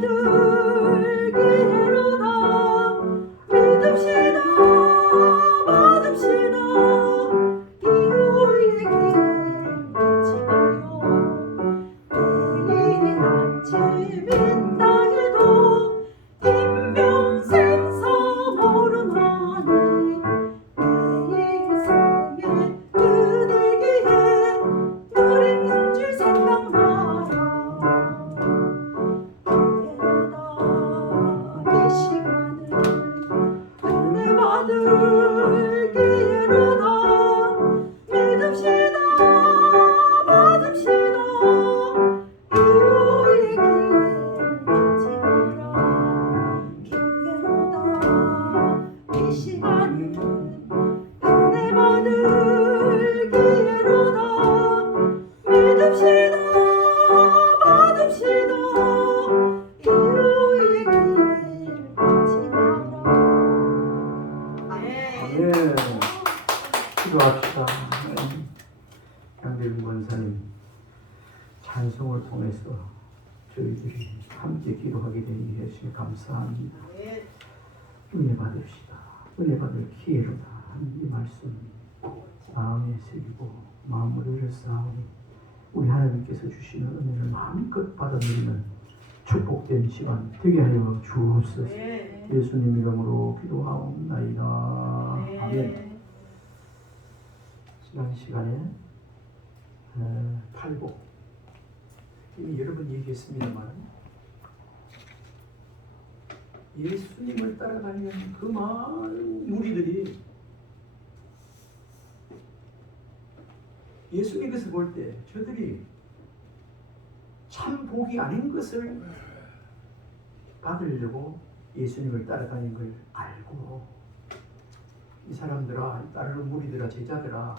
받을 기회로다 믿읍시다 받읍시다 기후의 기회를 잊지 마요 내일 아침 이 땅에도 인명생사 모르나니 내일 생에 그대기에 늘 있는 줄 생각나라 기회로다 이 시간을 은혜 받을 기회로다 믿읍시다 받읍시다 기후의 기회를 잊지 마라 기회로다 이 시간을 은혜 받을 기회로다 믿읍시다 받읍시다 기후의 기회를 잊지 마라. 예. 기도합시다. 양대근 권사님 찬송을 통해서 저희들이 함께 기도하게 되니 열심히 감사합니다. 은혜 받읍시다. 은혜 받을 기회로다. 이 말씀 마음에 새기고 마음을 열었사오니 우리 하나님께서 주시는 은혜를 마음껏 받아 누리는 축복된 시간 되게 하여 주옵소서. 예수님 이름으로 기도하옵나이다. 아멘. 지난 시간에 팔복 이미 여러 번 얘기했습니다만 예수님을 따라다니는 그 많은 무리들이 예수님께서 볼 때 저들이 참 복이 아닌 것을 받으려고 예수님을 따라다니는 걸 알고 이 사람들아, 따르는 무리들아, 제자들아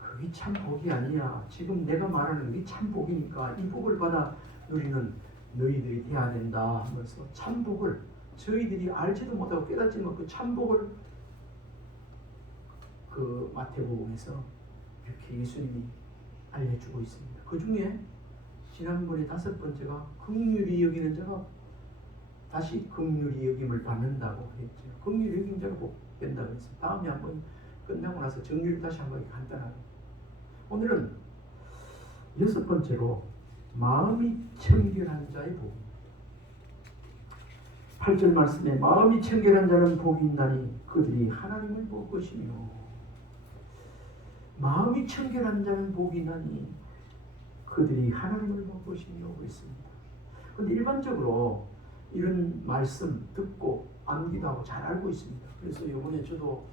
그게 참 복이 아니야. 지금 내가 말하는 게 참 복이니까 이 복을 받아 누리는 너희들이 돼야 된다 하면서 참 복을 저희들이 알지도 못하고 깨닫지 못하고 그 참 복을 그 마태복음에서 이렇게 예수님이 알려주고 있습니다. 그 중에 지난번에 5번째가 긍휼히 여기는 자가 다시 긍휼히 여김을 받는다고 했죠. 긍휼히 여기는 자가 복된다고 했어요. 다음에 한번 끝나고 나서 정리를 다시 한번 간단하게. 오늘은 6번째로 마음이 청결한 자의 복. 8절 말씀에 마음이 청결한 자는 복이 있나니 그들이 하나님을 볼 것이며 마음이 청결한 자는 복이 있나니 그들이 하나님을 볼 것이며 그랬습니다. 그런데 일반적으로 이런 말씀 듣고 암기도 하고 잘 알고 있습니다. 그래서 이번에 저도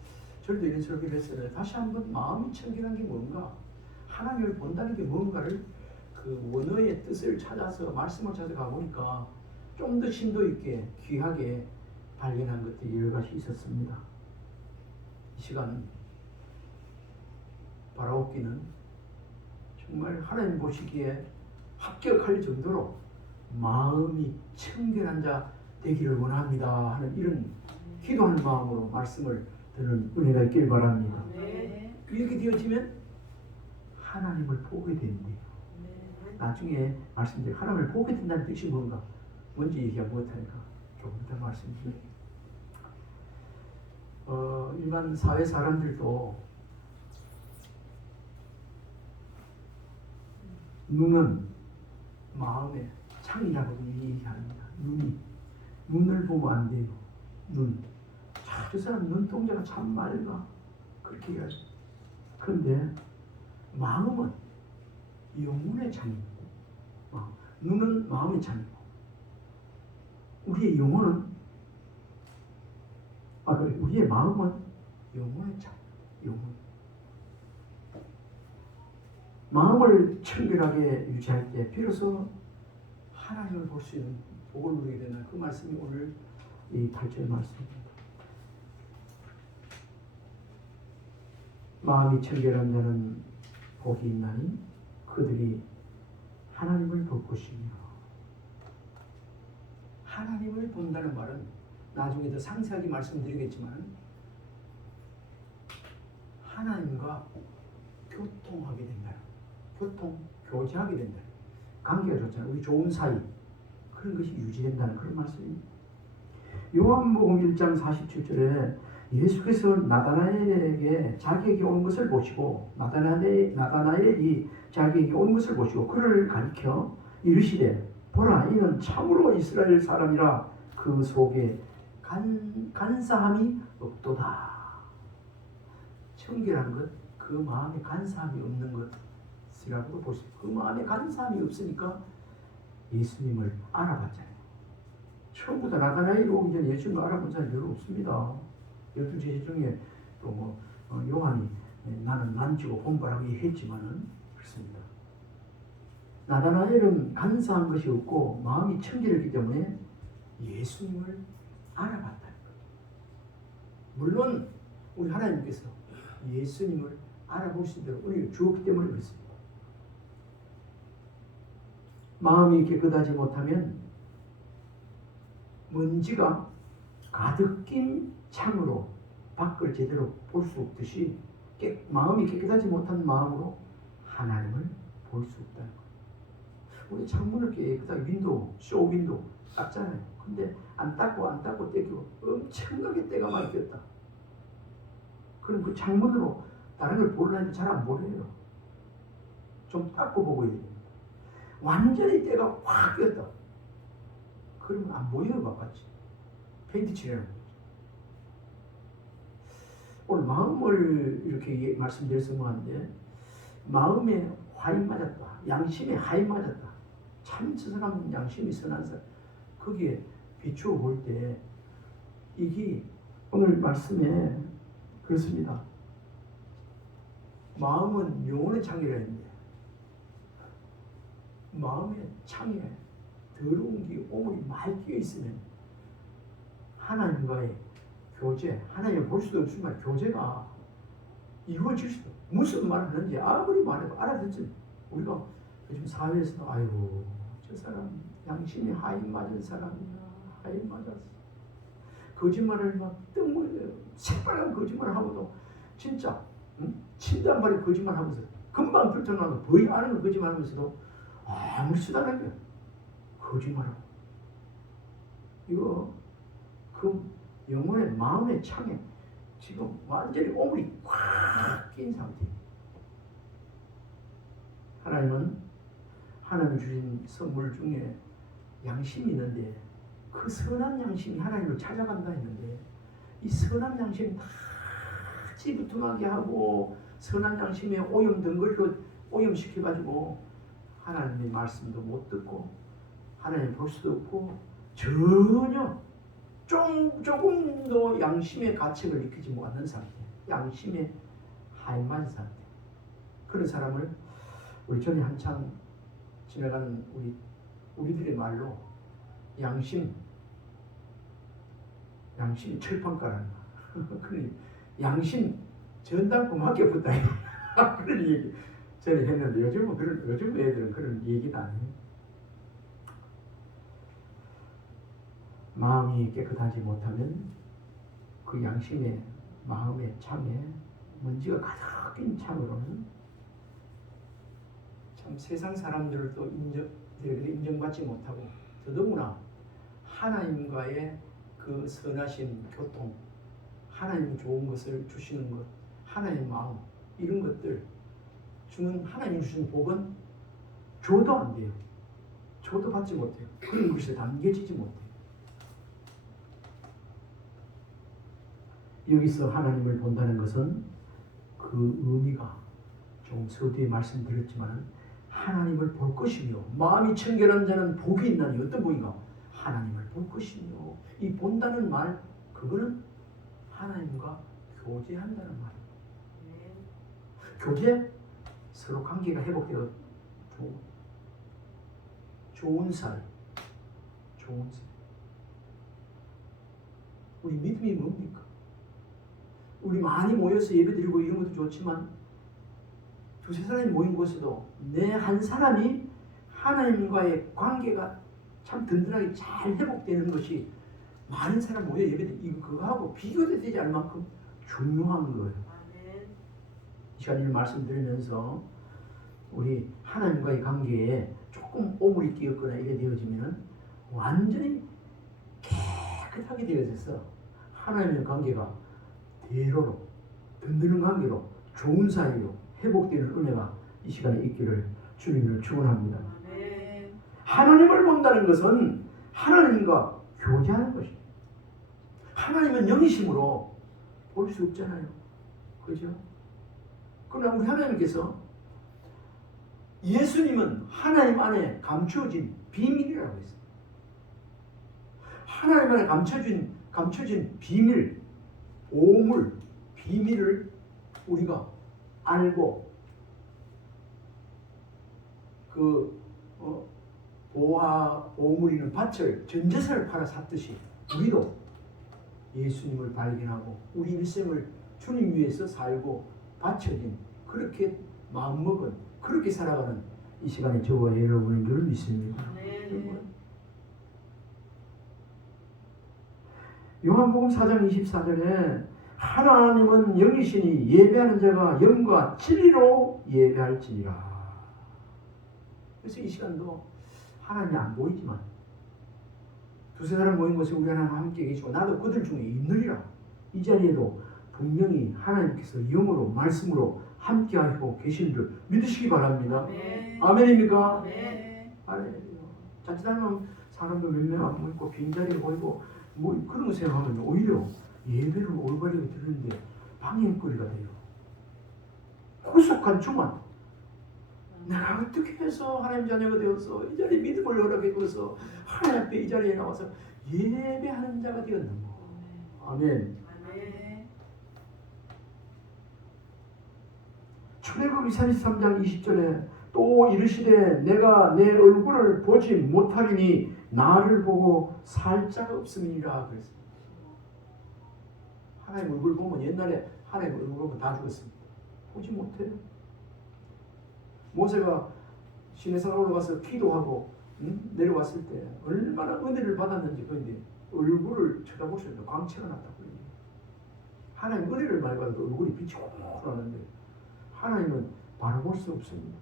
이런 설교를 했어요. 다시 한번 마음이 청결한 게 뭔가 하나님을 본다는 게 뭔가를 그 원어의 뜻을 찾아서 말씀을 찾아가 보니까 좀 더 심도 있게 귀하게 발견한 것들이 여러 가지 있었습니다. 이 시간 바라옵기는 정말 하나님 보시기에 합격할 정도로 마음이 청결한 자 되기를 원합니다 하는 이런 기도하는 마음으로 말씀을 듣는 은혜가 있길 바랍니다. 이렇게 되어지면 하나님을 보게 된대요. 나중에 말씀드릴 하나님을 보게 된다는 뜻이 뭔가 뭔지 얘기하 못하니까 조금 더 말씀드릴게요. 일반 사회 사람들도 눈은 마음의 창이라고 얘기합니다. 눈을 보면 안 돼요. 저 사람 눈동자가 참 맑아. 그렇게 얘기하죠. 그런데 마음은 영혼의 창이고 눈은 마음의 창이고 우리의 영혼은 우리의 마음은 영혼의 창. 영혼. 마음을 청결하게 유지할 때 비로소 하나님을 볼 수 있는 복을 누리게 되는 그 말씀이 오늘 이 8절 말씀입니다. 마음이 청결한 자는 복이 있나니 그들이 하나님을 볼 것이며. 하나님을 본다는 말은 나중에 더 상세하게 말씀드리겠지만 하나님과 교통하게 된다. 교제하게 된다. 관계가 좋잖아요. 우리 좋은 사이. 그런 것이 유지된다는 그런 말씀입니다. 요한복음 1장 47절에 예수께서 나다나엘에게 자기에게 온 것을 보시고 나다나엘이 자기에게 온 것을 보시고 그를 가리켜 이르시되 보라 이는 참으로 이스라엘 사람이라 그 속에 간사함이 없도다. 청결한 것, 그 마음에 간사함이 없는 것이라고도 볼 수 있고 그 마음에 간사함이 없으니까 예수님을 알아봤잖아요. 처음부터 나다나엘이 오기 전에 예수님을 알아본 사람이 별로 없습니다. 12제자 중에 또 요한이 나는 난지고 본바라고 얘기했지만은 그렇습니다. 나다나엘은 간사한 것이 없고 마음이 청결했기 때문에 예수님을 알아봤다는 거예요. 물론 우리 하나님께서 예수님을 알아보신 대로 우리를 주었기 때문에 그렇습니다. 마음이 깨끗하지 못하면 먼지가 가득 낀 창으로 밖을 제대로 볼 수 없듯이 마음이 깨끗하지 못한 마음으로 하나님을 볼 수 없다는 거예요. 우리 창문을 깨끗하게 쇼 윈도우 닦잖아요. 근데 안 닦고 떼고 엄청나게 때가 많이 꼈다. 그럼 그 창문으로 다른 걸 보려고 해도 잘 안 보여요. 좀 닦고 보고 해야 됩니다. 완전히 때가 확 꼈다. 그러면 안 보여요, 바깥이. 페인트 칠하는 거죠. 오늘 마음을 이렇게 말씀드려서 뭐한데 마음에 화인 맞았다. 양심에 하인 맞았다. 참 저 사람 양심이 선한 사람. 거기에 비추어 볼 때 이게 오늘 말씀에 그렇습니다. 마음은 영혼의 창이라 했는데 마음의 창에 더러운 게 오물이 많이 끼어 있으면 하나님과의 교제, 하나님을 볼 수도 없지만 교제가 이루어질 수도 무슨 말을 하는지 아무리 말해도 알아듣지. 우리가 요즘 사회에서 아이고 저 사람 양심이 하인 맞은 사람이야. 하인 맞았어. 거짓말을 막 새빨간 거짓말을 하고도 진짜 침도 한 발에 거짓말 하면서 금방 들통나고 거의 아는 거 거짓말 하면서도 아무 수단한 거야. 거짓말하고 이거 그 영혼의 마음의 창에 지금 완전히 오물이 꽉 낀 상태입니다. 하나님은 하나님 주신 선물 중에 양심이 있는데 그 선한 양심이 하나님을 찾아간다 했는데 이 선한 양심이 다 찌부tum하게 하고 선한 양심에 오염된 걸로 오염시켜가지고 하나님의 말씀도 못 듣고 하나님 볼 수도 없고 전혀 조금도 양심의 가책을 느끼지 못하는 상태, 양심의 하인만 상태. 그런 사람을 우리 전에 한참 지나가는 우리들의 말로 양심이 철판가라는 거. 그러니 양심 전당포 맡겨붙다. 그런 얘기 전에 했는데 요즘 애들은 그런 얘기는 안 해요. 마음이 깨끗하지 못하면 그 양심의 마음의 창에 먼지가 가득 낀 창으로는 참 세상 사람들도 인정받지 못하고 더더구나 하나님과의 그 선하신 교통, 하나님 좋은 것을 주시는 것, 하나님의 마음 이런 것들 주는 하나님 주신 복은 줘도 안 돼요. 줘도 받지 못해요. 그런 것이 담겨지지 못해요. 여기서 하나님을 본다는 것은 그 의미가 조금 서두에 말씀드렸지만 하나님을 볼 것이며 마음이 청결한 자는 복이 있나니 어떤 복인가? 하나님을 볼 것이며 이 본다는 말 그거는 하나님과 교제한다는 말이에요. 교제 서로 관계가 회복되어 좋은 살 우리 믿음이 뭡니까? 우리 많이 모여서 예배드리고 이런 것도 좋지만 두세 사람이 모인 곳에도 내 한 사람이 하나님과의 관계가 참 든든하게 잘 회복되는 것이 많은 사람 모여 예배드리고 그거하고 비교도 되지 않을 만큼 중요한 거예요. 이 시간에 말씀드리면서 우리 하나님과의 관계에 조금 오물이 끼었거나 이래 되어지면 완전히 깨끗하게 되어져서 하나님의 관계가 대로로 든든한 관계로 좋은 사이로 회복되는 은혜가 이 시간에 있기를 주님을 축원합니다. 하나님을 본다는 것은 하나님과 교제하는 것입니다. 하나님은 영이심으로 볼 수 없잖아요. 그죠? 그러나 우리 하나님께서 예수님은 하나님 안에 감춰진 비밀이라고 했어요. 하나님 안에 감춰진 비밀, 오물, 비밀을 우리가 알고 보물이는 밭을 전재산을 팔아 샀듯이 우리도 예수님을 발견하고 우리 일생을 주님 위해서 살고 바쳐진 그렇게 마음먹은 그렇게 살아가는 이 시간에 저와 여러분인 줄 믿습니다. 요한복음 4장 24절에 하나님은 영이시니 예배하는 자가 영과 진리로 예배할지니라. 그래서 이 시간도 하나님이 안 보이지만 두세 사람 모인 것에 우리 하나님 함께 계시고 나도 그들 중에 있느니라. 이 자리에도 분명히 하나님께서 영으로 말씀으로 함께 하시고 계신 줄 믿으시기 바랍니다. 아멘입니까? 아멘. 자칫하면 사람도 몇 명 안 모이고 빈자리에 모이고 뭐 그런 거 생각하면 오히려 예배를 올바르게 드리는데 방해거리가 돼요. 구속한 주만 내가 어떻게 해서 하나님 자녀가 되어서 이 자리에 믿음을 허락해줘서 하나님 앞에 이 자리에 나와서 예배하는 자가 되었는가. 아멘. 출애굽기 33장 20절에 또 이르시되 내가 내 얼굴을 보지 못하리니 나를 보고 살 자가 없음이니라 그랬습니다. 하나님 얼굴 보면 옛날에 하나님 얼굴 보면 다 죽었습니다. 보지 못해요. 모세가 시내산 올라가서 기도하고 내려왔을 때 얼마나 은혜를 받았는지 그런데 얼굴을 쳐다볼 수 있는 광채가 났다고. 하나님 은혜를 많이 받아도 얼굴이 빛이 확 나는데 하나님은 바라볼 수 없습니다.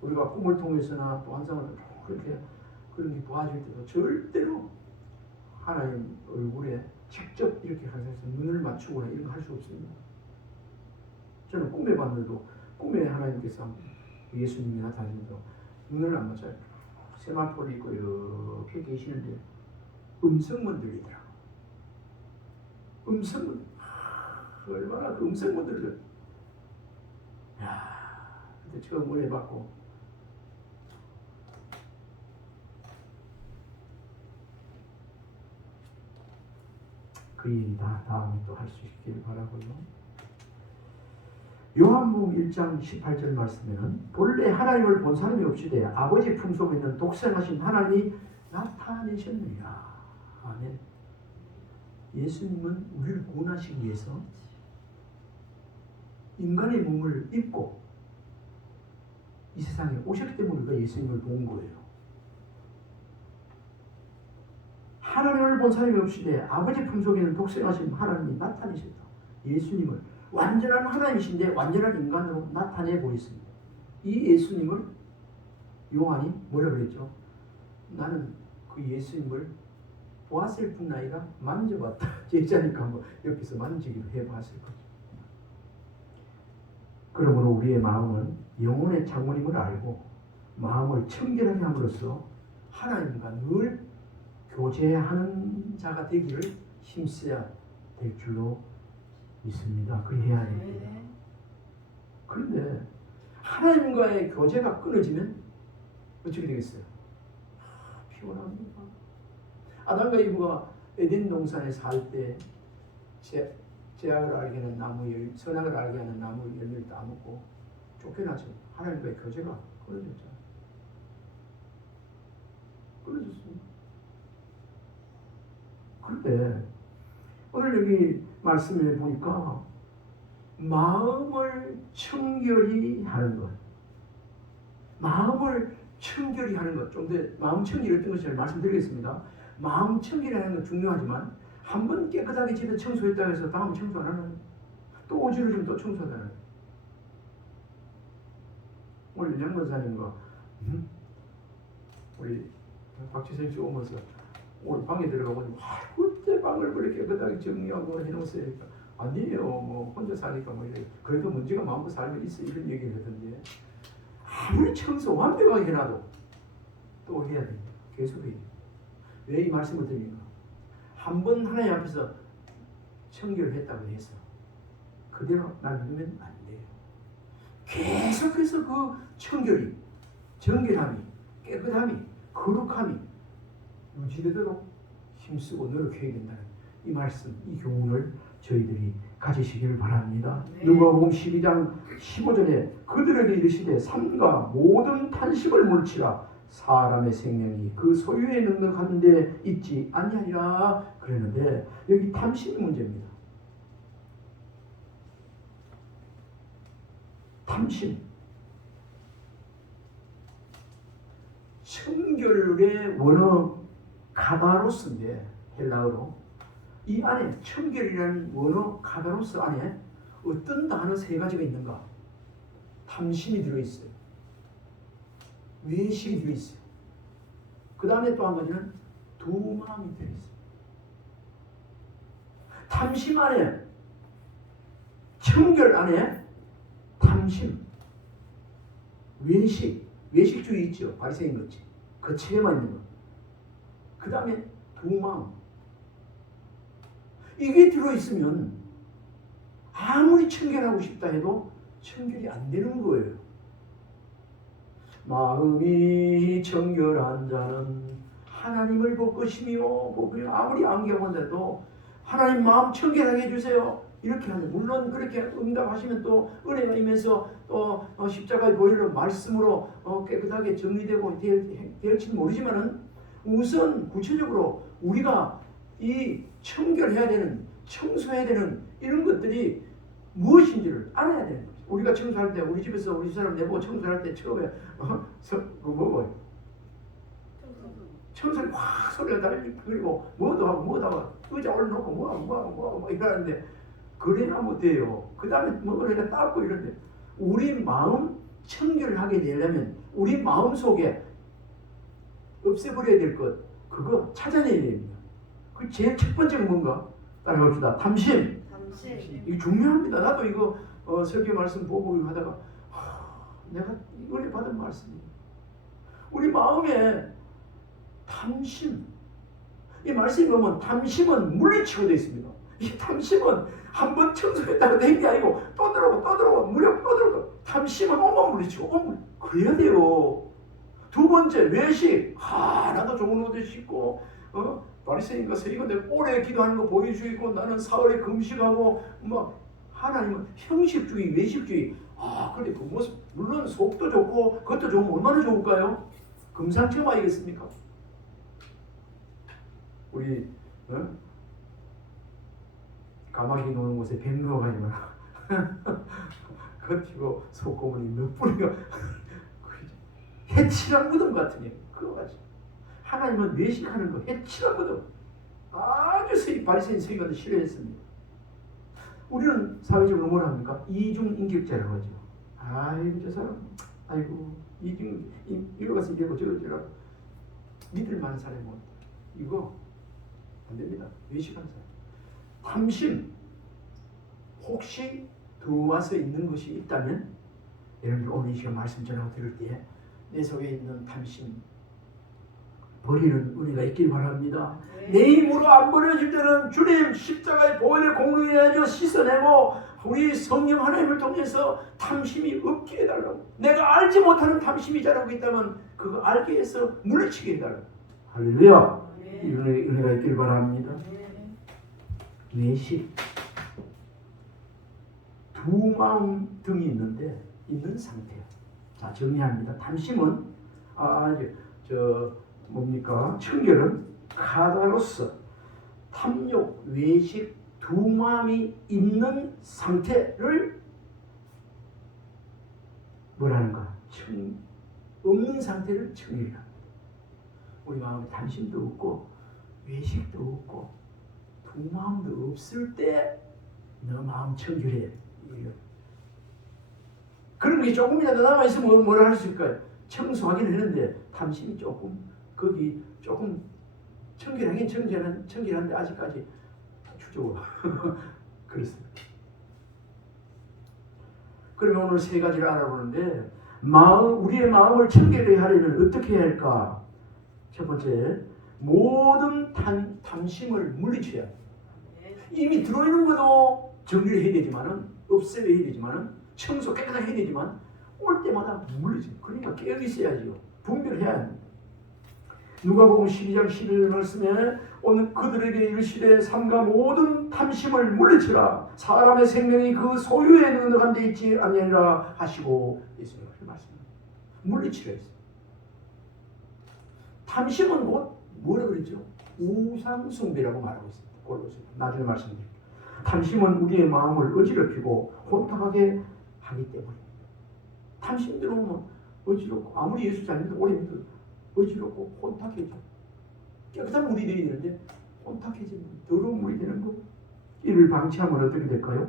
우리가 꿈을 통해서나 또 환상을 그렇게 그런 게 도와줄 때도 절대로 하나님 얼굴에 직접 이렇게 항상 눈을 맞추거나 이런 거 할 수 없습니다. 저는 꿈에 봤는데도 꿈에 하나님께서 예수님이 나타나면서 눈을 안 맞춰요. 세마포를 입고 이렇게 계시는데 음성만 들리더라고. 음성만 얼마나 그 음성만 들려. 야, 그때 처음 은혜 받고 그 일이 다 다음에 또 할 수 있기를 바라고요. 요한복음 1장 18절 말씀에는 본래 하나님을 본 사람이 없이되 아버지 품속에 있는 독생하신 하나님이 나타내셨느니라. 아멘. 예수님은 우리를 구원하시기 위해서 인간의 몸을 입고 이 세상에 오셨기 때문에 우리가 예수님을 본 거예요. 하나님을 본 사람이 없이되 아버지 품속에 있는 독생하신 하나님이 나타내셨다. 예수님을 완전한 하나님이신데 완전한 인간으로 나타내 보였습니다. 이 예수님을 요한이 뭐라 그랬죠? 나는 그 예수님을 보았을 뿐 아니라 만져봤다. 제자니까 한번 옆에서 만지기로 해봤을 거죠. 그러므로 우리의 마음은 영혼의 창문임을 알고 마음을 청결하게 함으로써 하나님과 늘 교제하는 자가 되기를 힘써야 될 줄로 믿습니다. 그래야 됩니다. 그런데 하나님과의 교제가 끊어지면 어떻게 되겠어요? 피곤합니다. 아담과 이브가 에덴 동산에 살 때 제약을 알게 하는 나무 선악을 알게 하는 나무 열매를 따먹고 쫓겨나죠. 하나님과의 교제가 끊어졌잖아요. 끊어졌습니다. 그런데 오늘 여기 말씀에 보니까 마음을 청결히 하는 것, 마음을 청결히 하는 것, 좀 더 마음 청결이 어떤 것인지 말씀드리겠습니다. 마음 청결히 하는 건 중요하지만 한 번 깨끗하게 집에 청소했다고 해서 다음 청소 안 하는, 또 어지러지면 또 청소하잖아요. 오늘 윤영 권사님과 우리 박지선 씨 오면서 오늘 방에 들어가보니 어째 방을 그렇게 깨끗하게 정리하고 해놓으세요. 그러니까 아니에요. 뭐 혼자 사니까 뭐 이래. 그래도 문제가 마음껏 살면 있어 이런 얘기를 하던데 아무리 청소 완벽하게 해놔도 또 해야 됩니다. 계속 해야 돼요. 왜 이 말씀을 드립니까? 한 번 하나님 앞에서 청결을 했다고 해서 그대로 놔두면 안 돼요. 계속해서 그 청결이, 정결함이, 깨끗함이, 거룩함이 유지되도록 힘쓰고 노력해야 된다는 이 말씀, 이 교훈을 저희들이 가지시기를 바랍니다. 네. 누가복음 12장 15절에 그들에게 이르시되 삼가 모든 탄식을 물치라 사람의 생명이 그 소유에 넉넉한 데 있지 아니하리라 그랬는데 여기 탐심이 문제입니다. 탐심. 청결의 원어 카다로스인데 헬라어로 이 안에 청결이라는 원어 카다로스 안에 어떤 단어 세 가지가 있는가? 탐심이 들어있어요. 외식이 들어있어요. 그 다음에 또 한 가지는 두마음이 들어있어요. 탐심 안에 청결 안에 탐심, 외식주의 있죠. 바리새인 같이 거칠에만 있는 거. 그 다음에 두마음. 이게 들어있으면 아무리 청결하고 싶다 해도 청결이 안 되는 거예요. 마음이 청결한 자는 하나님을 볼 것이며 아무리 안경한데도 하나님 마음 청결하게 해주세요. 이렇게 하는 물론 그렇게 응답하시면 또 은혜가 임해서 또 십자가의 보혈로 말씀으로 깨끗하게 정리되고 될지는 모르지만은 우선 구체적으로 우리가 이 청결해야 되는 청소해야 되는 이런 것들이 무엇인지를 알아야 되는 거죠. 우리가 청소할 때 우리 집에서 우리 사람 내보고 청소할 때 처음에 청소를 확 소리가 달리고 그리고 뭐도 하고 의자 올려놓고 뭐하고 이러는데 그래야 못해요. 그 다음에 뭐를 닦고 이런데 우리 마음 청결을 하게 되려면 우리 마음 속에 없애버려야 될 것 그거 찾아내야 됩니다. 그 제일 첫 번째가 뭔가 따라갑시다. 탐심. 이게 중요합니다. 나도 이거 설교 말씀 보고 하다가 내가 은혜 받은 말씀이에요. 우리 마음에 탐심. 이 말씀이 보면 탐심은 물리치고 되어 있습니다. 이 탐심은 한번 청소했다고 된 게 아니고 또 들어오고 무력 또 들어오고 탐심은 오만 물리치고 그래야 돼요. 두 번째 외식. 나도 좋은 옷을 입고 바리새인과 서기관들 오래 기도하는 거 보여주고 나는 사흘에 금식하고 하나님은 형식주의, 외식주의. 그래 그 모습 물론 속도 좋고 그것도 좋으면 얼마나 좋을까요? 금상첨 아니겠습니까? 우리 가마귀 노는 곳에 뱀 누워가지 마라. 겉이고 속고문이 몇 뿌리가 해치란 무덤 같은 게 그거 같이. 하나님은 외식하는 거 해치란 무덤. 아주 바리새인 서기관도 싫어했습니다. 우리는 사회적으로 뭘 합니까? 이중인격자라고 하죠. 아이고 저 사람 아이고 이거 가서 이러고 저러고 믿을 만한 사람이 뭐 이거 안 됩니다. 외식하는 사람. 탐심. 혹시 들어와서 있는 것이 있다면 여러분들 오늘 이 시간 말씀 전하고 들을 때 내 속에 있는 탐심 버리는 은혜가 있길 바랍니다. 내 힘으로 안 버려질 때는 주님 십자가의 보혈의 공로에 씻어내고 우리 성령 하나님을 통해서 탐심이 없게 해달라고. 내가 알지 못하는 탐심이 자라고 있다면 그거 알게 해서 물리치게 해달라고. 할렐루야. 이 은혜가 있길 바랍니다. 외식, 두마음 등이 있는 상태. 자, 정리합니다. 탐심은 뭡니까? 청결은 카다로스, 탐욕, 외식, 두마음이 있는 상태를 뭐라는가? 없는 상태를 청결이랍니다. 우리 마음에 탐심도 없고 외식도 없고 두마음도 없을 때 너 마음 청결해. 그런 게 조금이라도 남아있으면 뭐라 할 수 있을까요? 청소하기는 했는데 탐심이 조금 거기 조금 청결하긴 청결한데 아직까지 추적으로 그렇습니다. 그러면 오늘 세 가지를 알아보는데 우리의 마음을 청결히 하려면 어떻게 해야 할까? 첫 번째, 모든 탐심을 물리쳐야 합니다. 이미 들어있는 것도 정리를 해야 되지만은 없애야 되지만은 청소 깨끗하게 해야 되지만 올 때마다 물리쳐. 그러니까 깨어 있어야지요. 분별해야 합니다. 누가복음 12장 11절 말씀에 오늘 그들에게 이르시되 삼가 모든 탐심을 물리치라 사람의 생명이 그 소유에 능력한 데 있지 아니하리라 하시고 있습니다. 그 말씀입니다. 물리치라 했어요. 탐심은 곧 뭐라 그랬죠? 우상숭배라고 말하고 있습니다. 골로새 나중에 말씀드릴게요. 탐심은 우리의 마음을 어지럽히고 혼탁하게 하기 때문입니다. 탐심 들어오면 어지럽고 아무리 예수 잘 믿어도 오래 믿어도 어지럽고 혼탁해져. 깨끗한 물이 되어야 되는데 혼탁해지면 더러운 물이 되는 거. 이를 방치하면 어떻게 될까요?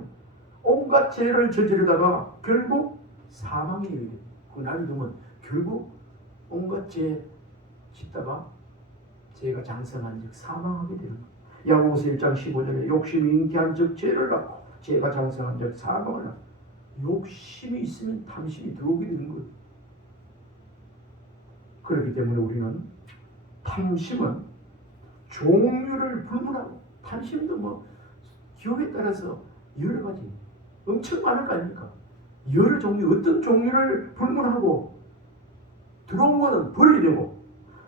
온갖 죄를 저지르다가 결국 사망에 이르게 됩니다. 그날 되면 결국 온갖 죄 짓다가 죄가 장성한 즉 사망하게 되는 거예요. 야고보서 1장 15절에 욕심이 잉태한 즉 죄를 낳고 죄가 장성한 즉 사망을 낳고 욕심이 있으면 탐심이 들어오게 되는 거예요. 그렇기 때문에 우리는 탐심은 종류를 불문하고 탐심도 뭐 기호에 따라서 여러 가지 엄청 많을 거 아닙니까? 여러 종류 어떤 종류를 불문하고 들어온 거는 버리려고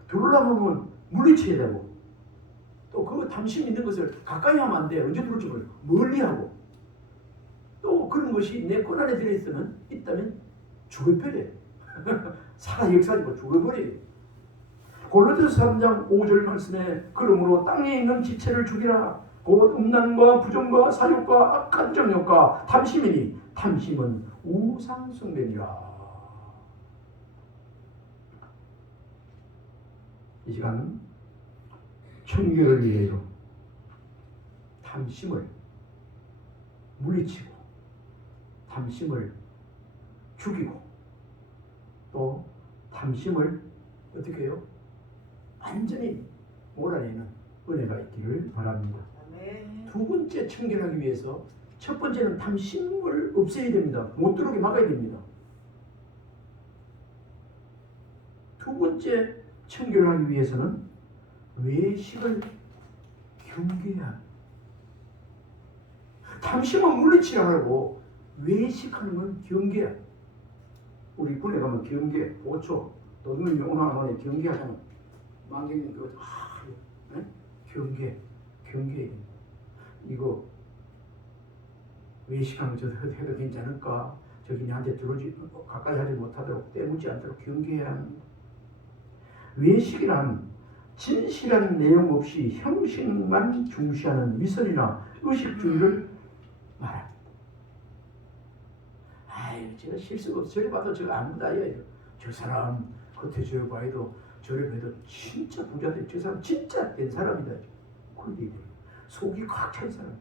들어오려면 물리쳐야 되고 또 그 탐심 있는 것을 가까이 하면 안 돼. 언제 들어올지 몰라. 멀리하고 또 그런 것이 내 권 안에 있다면 죽어버려. 살아 역사지고 죽어버려. 골로새서 3장 5절 말씀에 그러므로 땅에 있는 지체를 죽이라. 곧 음란과 부정과 사욕과 악한 정욕과 탐심이니 탐심은 우상숭배니라. 이 시간 청결을 위해서 탐심을 물리치고 탐심을 죽이고 또 탐심을 어떻게 해요? 완전히 몰아내는 은혜가 있기를 바랍니다. 두 번째 청결하기 위해서 첫 번째는 탐심을 없애야 됩니다. 못 들어오게 막아야 됩니다. 두 번째 청결하기 위해서는 외식을 경계해야 합니다. 탐심은 물리치라고 외식하는 건 경계야. 우리 군에 가면 경계, 5초, 도둑놈이 오나 안 오네 경계하잖아. 만경님 그거 경계해야 됩니다. 이거 외식하면 저 해도 괜찮을까? 저기 나한테 들어오지 가까이 하지 못하도록 때묻지 않도록 경계해야 합니다. 외식이란 진실한 내용 없이 형식만 중시하는 위선이나 의식주의를 말합니다. 아유, 제가 실수가 없어. 저래 봐도 저거 아무도 아니에요. 저 사람 겉에 저래 봐도 저래 봐도 진짜 부자들. 저 사람 진짜 된 사람이다. 그렇게 돼요. 속이 꽉 찬 사람.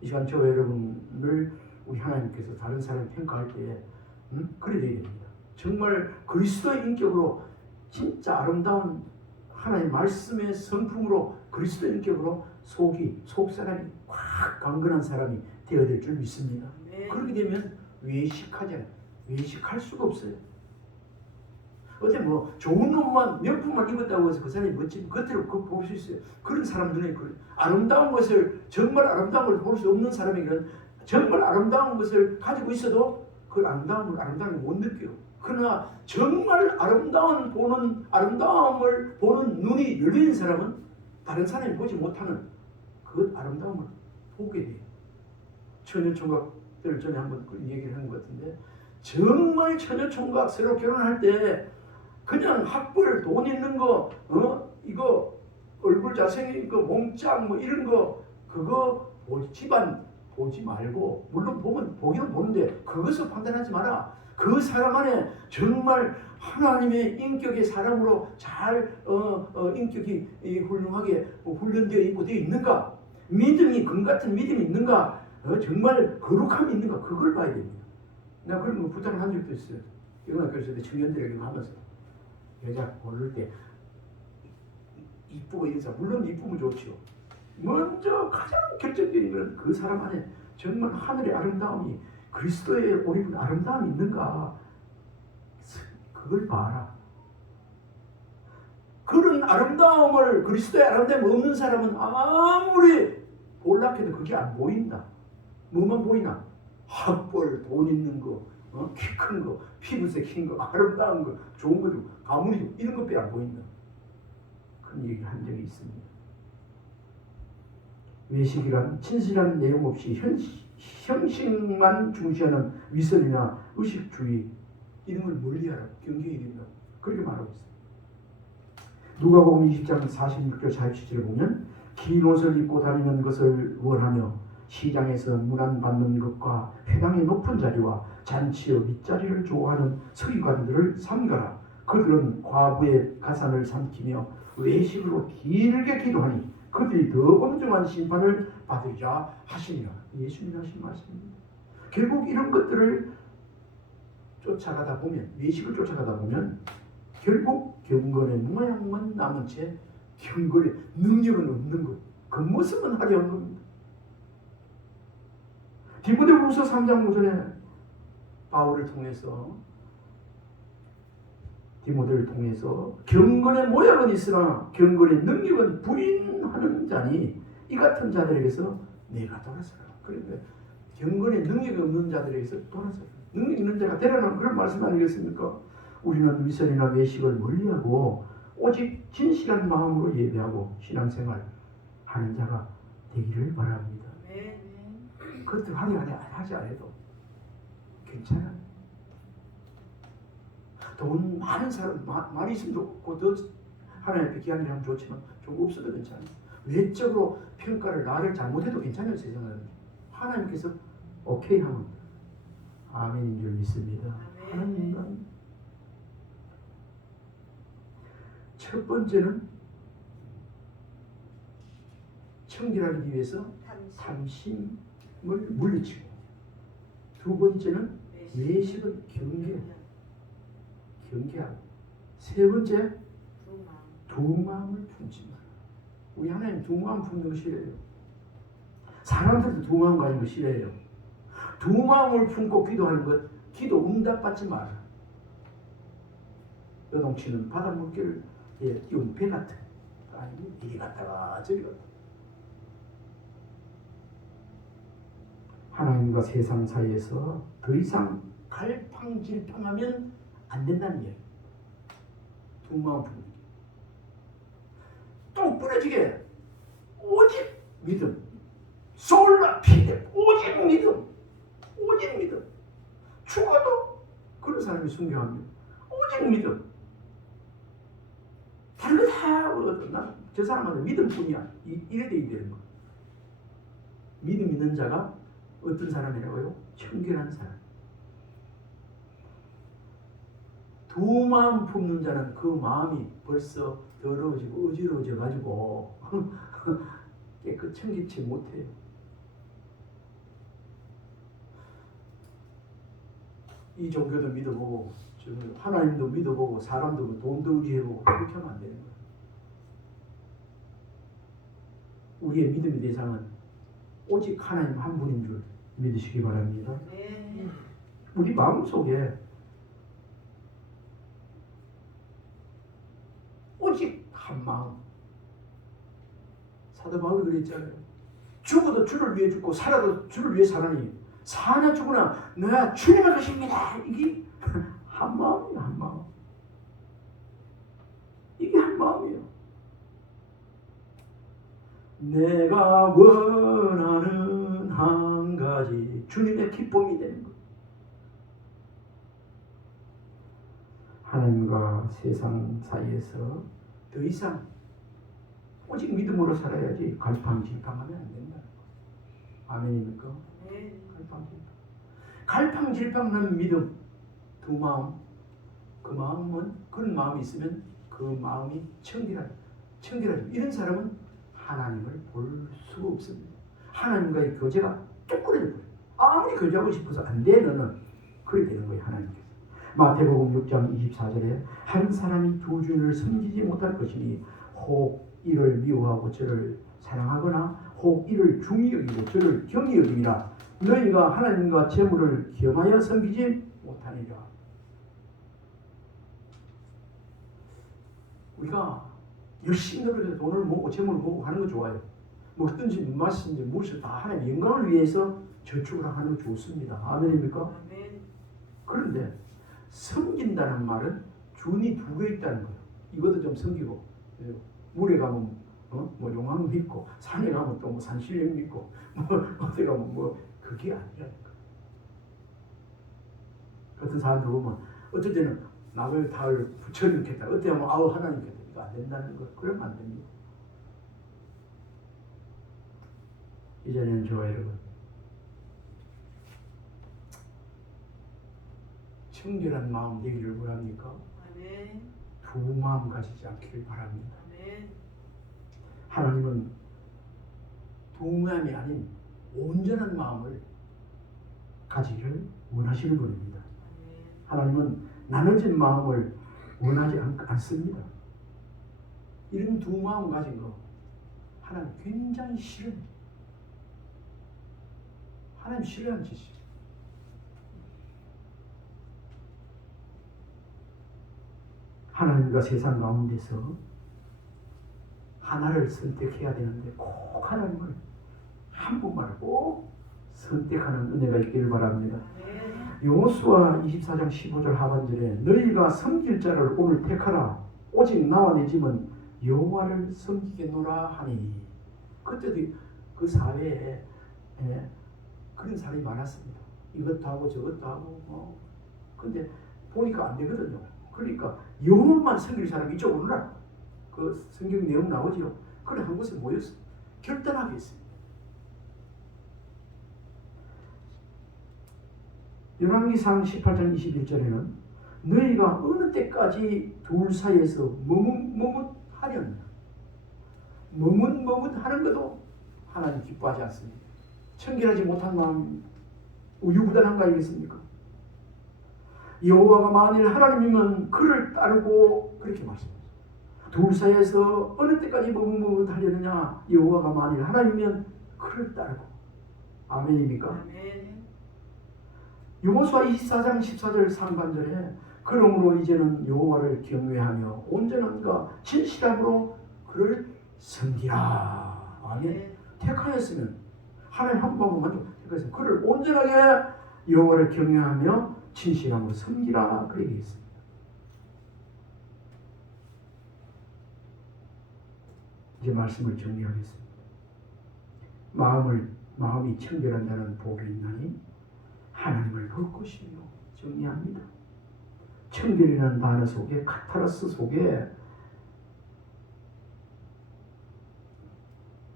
이 시간 저 여러분을 우리 하나님께서 다른 사람 평가할 때 그래 돼야 됩니다. 정말 그리스도의 인격으로 진짜 아름다운 하나님의 말씀의 성품으로 그리스도의 인격으로 속사람이 꽉 강건한 사람이 되어야 될 줄 믿습니다. 네. 그렇게 되면 외식하잖아요. 외식할 수가 없어요. 어때 뭐 좋은 옷만 명품만 입었다고 해서 그 사람이 멋진 겉으로 볼 수 있어요. 그런 사람들은 아름다운 것을 정말 아름다운 걸 볼 수 없는 사람에게는 정말 아름다운 것을 가지고 있어도 그 아름다움을 못 느껴요. 그러나 정말 아름다움을 보는 눈이 열린 사람은 다른 사람이 보지 못하는 그 아름다움을 보게 돼요. 처녀총각들 전에 한번 그 얘기를 한 것 같은데 정말 처녀총각 새로 결혼할 때 그냥 학벌 돈 있는 거 이거 얼굴 잘생긴 거 몸짱 뭐 이런 거 그거 집안 보지 말고 물론 보기는 보는데 그것을 판단하지 마라. 그 사람 안에 정말 하나님의 인격의 사람으로 잘 인격이 훌륭하게 훈련되어 있고 되어 있는가? 믿음이 금같은 믿음이 있는가? 정말 거룩함이 있는가? 그걸 봐야 됩니다. 내가 그런 거 부탁을 한 적도 있어요. 영락교에서 청년들에게 하면서 여자 고를 때 이쁘고 이런 사람, 물론 이쁘면 좋죠. 먼저 가장 결정적인 것은 그 사람 안에 정말 하늘의 아름다움이, 그리스도의 옷 입은 아름다움이 있는가, 그걸 봐라. 그런 아름다움을, 그리스도의 아름다움이 없는 사람은 아무리 볼락해도 그게 안 보인다. 뭐만 보이나? 학벌, 돈 있는 거, 키 큰 거, 피부색 흰 거, 아름다운 거, 좋은 거, 가문이 이런 것밖에 안 보인다. 그런 얘기를 한 적이 있습니다. 외식이란 진실한 내용 없이 형식만 중시하는 위선이나 의식주의, 이런 걸 멀리하라, 경계해야 된다. 그렇게 말하고 있습니다. 누가복음 20장 46절 47절을 보면 긴 옷을 입고 다니는 것을 원하며 시장에서 문안받는 것과 회당의 높은 자리와 잔치의 밑자리를 좋아하는 서기관들을 삼가라. 그들은 과부의 가산을 삼키며 외식으로 길게 기도하니 그들이 더 엄중한 심판을 받으리라 하시니라. 예수님이 하신 말씀입니다. 결국 이런 것들을 쫓아가다 보면, 외식을 쫓아가다 보면 결국 경건의 모양만 남은 채 경건의 능력은 없는 것, 겉모습은 화려한 겁니다. 디모데후서 3장 5절에 바울을 통해서, 디모데를 통해서 경건의 모양은 있으나 경건의 능력은 부인하는 자니 이 같은 자들에게서 내가 돌아서라. 그러니까 경건의 능력이 없는 자들에게서 돌아서라. 능력 있는 자가 되라는 그런 말씀 아니겠습니까? 우리는 위선이나 외식을 멀리하고 오직 진실한 마음으로 예배하고 신앙생활 하는 자가 되기를 바랍니다. 그것들 하지 않아도 괜찮아요. 돈 많은 사람, 많이 있으면 좋고 더 하나님 앞에 귀한 일 하면 좋지만 좀 없어도 괜찮아요. 외적으로 평가를, 나를 잘못해도 괜찮아요. 세상은 하나님께서 오케이 하면 아멘인 줄 믿습니다. 하나님은 첫 번째는 청결하기 위해서 탐심을 물리치고, 두 번째는 외식을 경계하고, 세 번째 두 마음을 품지 마라. 우리 하나님 두 마음 품는 거 싫어해요. 사람들도 두 마음 가진 거 싫어해요. 두 마음을 품고 기도하는 것, 기도 응답받지 마라. 요동치는 바닷물결에 띄운 배 같은, 아니 이리 갔다가 저리 갔다. 하나님과 세상 사이에서 더 이상 갈팡질팡하면 안 된다는 얘기. 두 마음 품는 또 부러지게 오직 믿음, 솔라 피데, 오직 믿음, 오직 믿음. 죽어도 그런 사람이 순교합니다. 오직 믿음. 다른 거 다 저 사람한테 믿음뿐이야. 이래 돼야 되는 거야. 믿음 있는 자가 어떤 사람이라고요? 청결한 사람. 두 마음 품는 자는 그 마음이 벌써 더러워지고 어지러워져 가지고 깨끗 청기치 못해요. 이 종교도 믿어보고 하나님도 믿어보고 사람도 돈도 의지해보고 그렇게 하면 안 되는 거예요. 우리의 믿음의 대상은 오직 하나님 한 분인 줄 믿으시기 바랍니다. 우리 마음속에 오직 한 마음. 사도 바울이 그랬잖아요. 죽어도 주를 위해 죽고 살아도 주를 위해 살아니 사나 죽으나 내가 주님의 것입니다. 이게 한 마음이야. 한 마음. 이게 한 마음이에요. 내가 원하는 한 가지, 주님의 기쁨이 되는 것. 하나님과 세상 사이에서 더 이상 오직 믿음으로 살아야지 갈팡질팡하면 안 된다. 아멘입니까? 네. 갈팡질팡한 믿음, 두 마음, 그 마음은 그런 마음이 있으면 그 마음이 청결하죠. 이런 사람은 하나님을 볼 수가 없습니다. 하나님과의 교제가 뚝 끊어져요. 아무리 교제하고 싶어서 안 돼, 너는. 그렇게 되는 거예요, 하나님께서. 마태복음 6장 24절에 한 사람이 두 주인을 섬기지 못할 것이니 혹 이를 미워하고 저를 사랑하거나 혹 이를 중히 여기고 저를 경히 여김이라 너희가 하나님과 재물을 겸하여 섬기지 못하니라. 우리가 열심히 노력해서 돈을 모으고 재물을 모으고 하는 거 좋아요. 먹든지 마시든지 무엇을 다 하나님 영광을 위해서 저축을 하는 거 좋습니다. 아멘입니까? 아멘. 그런데 섬긴다는 말은 준이 두 개 있다는 거예요. 이것도 좀 섬기고 물에 가면 뭐 용왕 믿고 산에 가면 또 뭐 산신령 믿고 뭐 어디 가면 뭐 그게 아니라는 거예요. 어떤 사람들 보면 어떨 때는 낙을 달 붙여넣겠다. 어때 하면 아우 하나님께다. 이거 안 된다는 거. 그러면 안 됩니다. 이제는 저와 여러분 청결한 마음 되기를 원합니까? 아멘. 두 마음 가지지 않기를 바랍니다. 아멘. 하나님은 두 마음이 아닌 온전한 마음을 가지기를 원하시는 분입니다. 아멘. 하나님은 나눠진 마음을 원하지 않습니다. 이런 두 마음 가진 거 하나님 굉장히 싫은 하나님 싫어하는 짓이에요. 하나님과 세상 가운데서 하나를 선택해야 되는데 꼭 하나님을 한 분만을 꼭 선택하는 은혜가 있기를 바랍니다. 여호수아 24장 15절 하반절에 너희가 섬길 자를 오늘 택하라 오직 나와 내 집은 여호와를 섬기겠노라 하니 그때도 그 사회에 그런 사람이 많았습니다. 이것도 하고 저것도 하고 근데 보니까 안 되거든요. 그러니까 여호와만 섬길 사람이 이쪽 오느라 그 성경 내용 나오죠. 그래 한 곳에 모였어. 결단하게 했습니다. 열왕기상 18장 21절에는 너희가 어느 때까지 둘 사이에서 머뭇머뭇하려느냐. 머뭇머뭇하는 것도 하나님 기뻐하지 않습니다. 청결하지 못한 마음 우유부단한 거 아니겠습니까? 여호와가 만일 하나님이면 그를 따르고 그렇게 말씀합니다. 둘 사이에서 어느 때까지 머뭇머뭇하려느냐. 여호와가 만일 하나님이면 그를 따르고. 아멘입니까? 아멘. 여호수아 24장 14절 상반절에 그러므로 이제는 여호와를 경외하며 온전함과 진실함으로 그를 섬기라. 아멘. 택하였으면 하나님 한 번만 택하였으면 그를 온전하게 여호와를 경외하며 진실함으로 섬기라. 그렇게 했습니다. 이제 말씀을 정리하겠습니다. 마음이 청결한 자는 복이 있나니 하나님을 볼 것이며 정리합니다. 청결이라는 단어 속에 카타르스 속에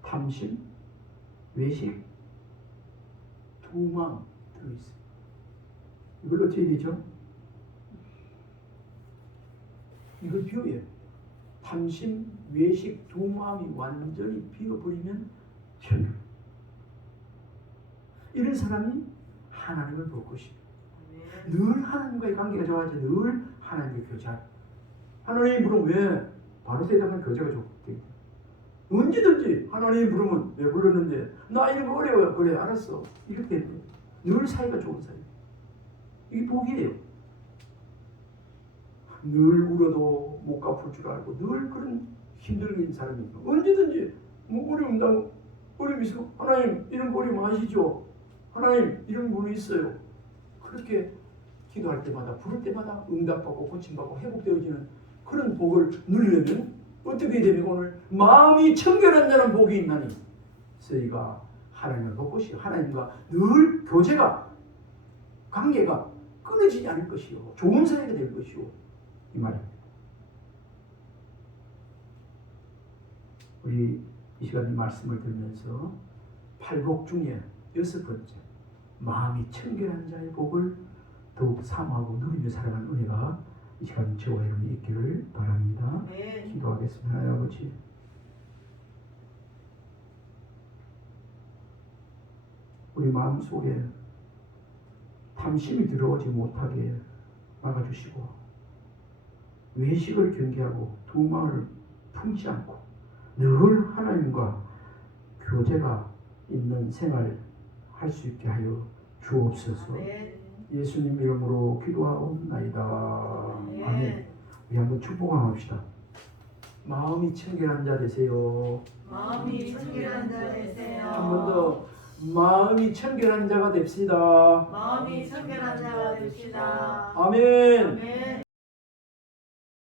탐심, 외식, 두망 들어있습니다. 이걸 어떻게 되죠? 이걸 비워야 탐심, 외식, 두마음이 완전히 비워버리면 청결. 이런 사람이 하나님을 볼 것입니다. 늘 하나님과의 관계가 좋아야지. 늘 하나님과 교제하라. 하나님 부르면 왜? 바로 대답하면 교제가 좋거든요. 언제든지 하나님 부르면 왜 불렀는데 나 이런 거 어려워요. 그래 알았어. 이렇게 해요. 늘 사이가 좋은 사이. 이게 복이에요. 늘 울어도 못 갚을 줄 알고 늘 그런 힘들긴 사람이 언제든지 뭐 어려운다고 어려움이 있어. 하나님 이런 어려움 아시죠? 하나님 이런 분이 있어요. 그렇게 기도할 때마다 부를 때마다 응답받고 고침받고 회복되어지는 그런 복을 누리려면 어떻게 되면 오늘 마음이 청결한 자는 복이 있나니 저희가 하나님을 볼 것이요 하나님과 늘 교제가 관계가 끊어지지 않을 것이요 좋은 사이가 될 것이요 이 말입니다. 우리 이 시간 이 말씀을 들으면서 팔복 중에 6번째 마음이 청결한 자의 복을 더욱 사모하고 누리며 살아가는 은혜가 이 시간 저와 여러분이 있기를 바랍니다. 네. 기도하겠습니다. 하나님 아버지, 우리 마음속에 탐심이 들어오지 못하게 막아주시고 외식을 경계하고 두마음을 품지 않고 늘 하나님과 교제가 있는 생활 할 수 있게 하여 주옵소서. 예수님 이름으로 기도하옵나이다. 아멘. 우리 한번 축복합시다. 마음이 청결한 자 되세요. 마음이 청결한 자 되세요. 한 번 더 마음이 청결한 자가 됩시다. 마음이 청결한 자가 됩시다. 아멘. 아멘.